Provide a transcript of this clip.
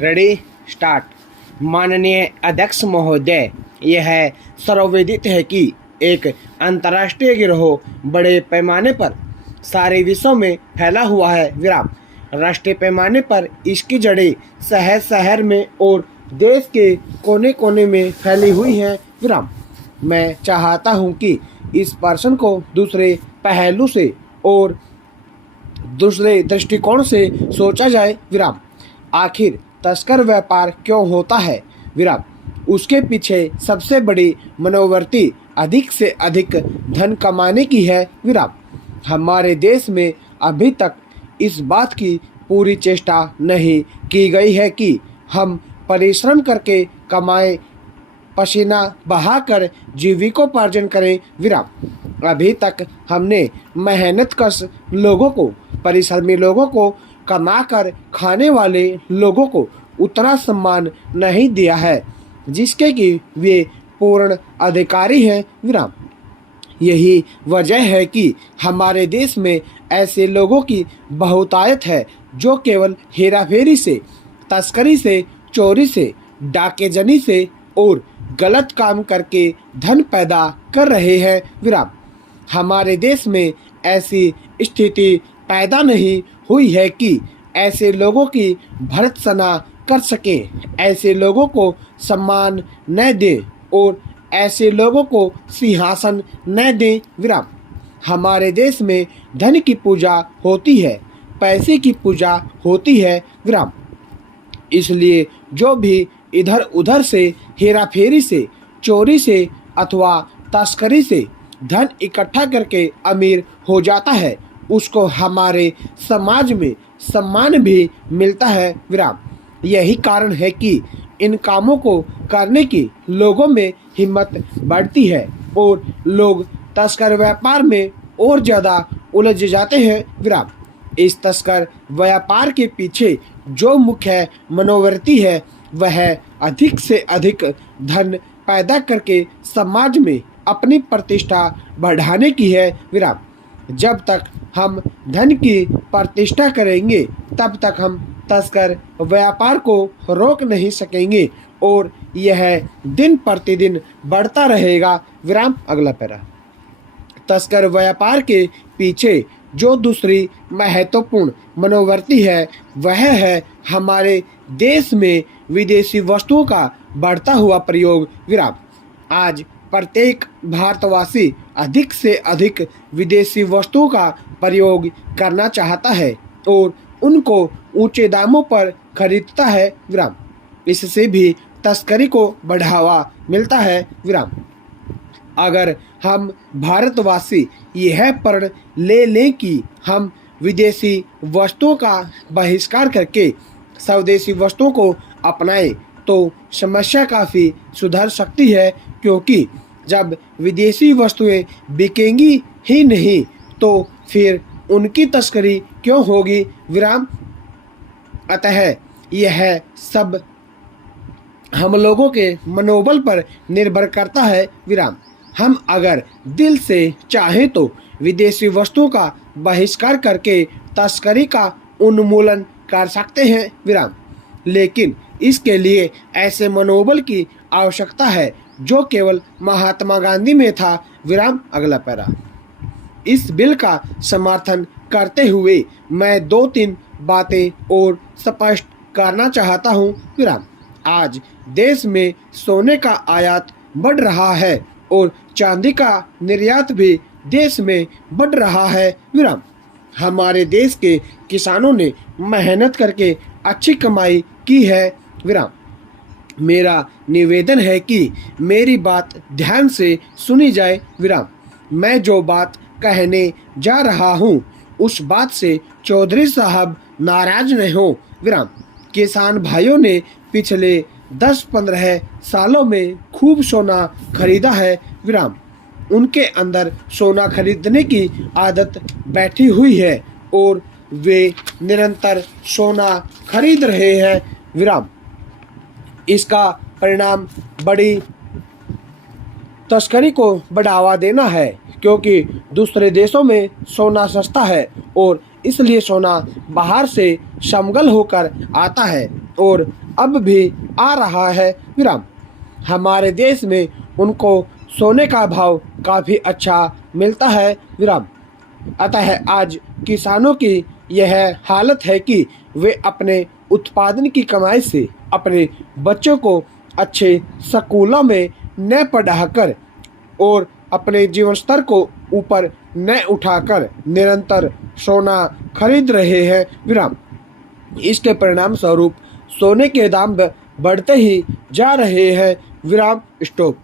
Ready start. माननीय अध्यक्ष महोदय, यह सर्वविदित है कि एक अंतर्राष्ट्रीय गिरोह बड़े पैमाने पर सारे विश्व में फैला हुआ है। विराम। राष्ट्रीय पैमाने पर इसकी जड़ें शहर शहर में और देश के कोने कोने में फैली हुई हैं। विराम। मैं चाहता हूं कि इस प्रश्न को दूसरे पहलू से और दूसरे दृष्टिकोण से सोचा जाए। विराम। आखिर तस्कर व्यापार क्यों होता है? विराम। उसके पीछे सबसे बड़ी मनोवृत्ति अधिक से अधिक धन कमाने की है। विराम। हमारे देश में अभी तक इस बात की पूरी चेष्टा नहीं की गई है कि हम परिश्रम करके कमाएं, पसीना बहाकर जीविकोपार्जन करें। विराम। अभी तक हमने मेहनतकश लोगों को, परिश्रमी लोगों को, कमाकर खाने वाले लोगों को उतना सम्मान नहीं दिया है जिसके कि वे पूर्ण अधिकारी हैं। विराम। यही वजह है कि हमारे देश में ऐसे लोगों की बहुतायत है जो केवल हेराफेरी से, तस्करी से, चोरी से, डाकेजनी से और गलत काम करके धन पैदा कर रहे हैं। विराम। हमारे देश में ऐसी स्थिति पैदा नहीं हुई है कि ऐसे लोगों की भर्त्सना कर सके, ऐसे लोगों को सम्मान न दें और ऐसे लोगों को सिंहासन न दें। विराम। हमारे देश में धन की पूजा होती है, पैसे की पूजा होती है। विराम। इसलिए जो भी इधर उधर से, हेराफेरी से, चोरी से अथवा तस्करी से धन इकट्ठा करके अमीर हो जाता है, उसको हमारे समाज में सम्मान भी मिलता है। विराम। यही कारण है कि इन कामों को करने की लोगों में हिम्मत बढ़ती है और लोग तस्कर व्यापार में और ज़्यादा उलझ जाते हैं। विराम। इस तस्कर व्यापार के पीछे जो मुख्य मनोवृत्ति है वह अधिक से अधिक धन पैदा करके समाज में अपनी प्रतिष्ठा बढ़ाने की है। विराम। जब तक हम धन की प्रतिष्ठा करेंगे तब तक हम तस्कर व्यापार को रोक नहीं सकेंगे और यह दिन प्रतिदिन बढ़ता रहेगा। विराम। अगला पैरा। तस्कर व्यापार के पीछे जो दूसरी महत्वपूर्ण मनोवृत्ति है वह है हमारे देश में विदेशी वस्तुओं का बढ़ता हुआ प्रयोग। विराम। आज प्रत्येक भारतवासी अधिक से अधिक विदेशी वस्तुओं का प्रयोग करना चाहता है और उनको ऊंचे दामों पर खरीदता है। विराम। इससे भी तस्करी को बढ़ावा मिलता है। विराम। अगर हम भारतवासी यह प्रण ले लें कि हम विदेशी वस्तुओं का बहिष्कार करके स्वदेशी वस्तुओं को अपनाएं तो समस्या काफ़ी सुधर सकती है, क्योंकि जब विदेशी वस्तुएं बिकेंगी ही नहीं तो फिर उनकी तस्करी क्यों होगी। विराम। अतः यह सब हम लोगों के मनोबल पर निर्भर करता है। विराम। हम अगर दिल से चाहें तो विदेशी वस्तुओं का बहिष्कार करके तस्करी का उन्मूलन कर सकते हैं। विराम। लेकिन इसके लिए ऐसे मनोबल की आवश्यकता है जो केवल महात्मा गांधी में था। विराम। अगला पैरा। इस बिल का समर्थन करते हुए मैं 2-3 बातें और स्पष्ट करना चाहता हूँ। विराम। आज देश में सोने का आयात बढ़ रहा है और चांदी का निर्यात भी देश में बढ़ रहा है। विराम। हमारे देश के किसानों ने मेहनत करके अच्छी कमाई की है। विराम। मेरा निवेदन है कि मेरी बात ध्यान से सुनी जाए। विराम। मैं जो बात कहने जा रहा हूँ उस बात से चौधरी साहब नाराज न हो। विराम। किसान भाइयों ने पिछले 10-15 सालों में खूब सोना खरीदा है। विराम। उनके अंदर सोना खरीदने की आदत बैठी हुई है और वे निरंतर सोना खरीद रहे हैं। विराम। इसका परिणाम बड़ी तस्करी को बढ़ावा देना है, क्योंकि दूसरे देशों में सोना सस्ता है और इसलिए सोना बाहर से समगल होकर आता है और अब भी आ रहा है विराम। हमारे देश में उनको सोने का भाव काफ़ी अच्छा मिलता है विराम। अतः आज किसानों की यह हालत है कि वे अपने उत्पादन की कमाई से अपने बच्चों को अच्छे स्कूलों में न पढ़ाकर और अपने जीवन स्तर को ऊपर न उठाकर निरंतर सोना खरीद रहे हैं विराम। इसके परिणाम स्वरूप सोने के दाम बढ़ते ही जा रहे हैं विराम। स्टॉप।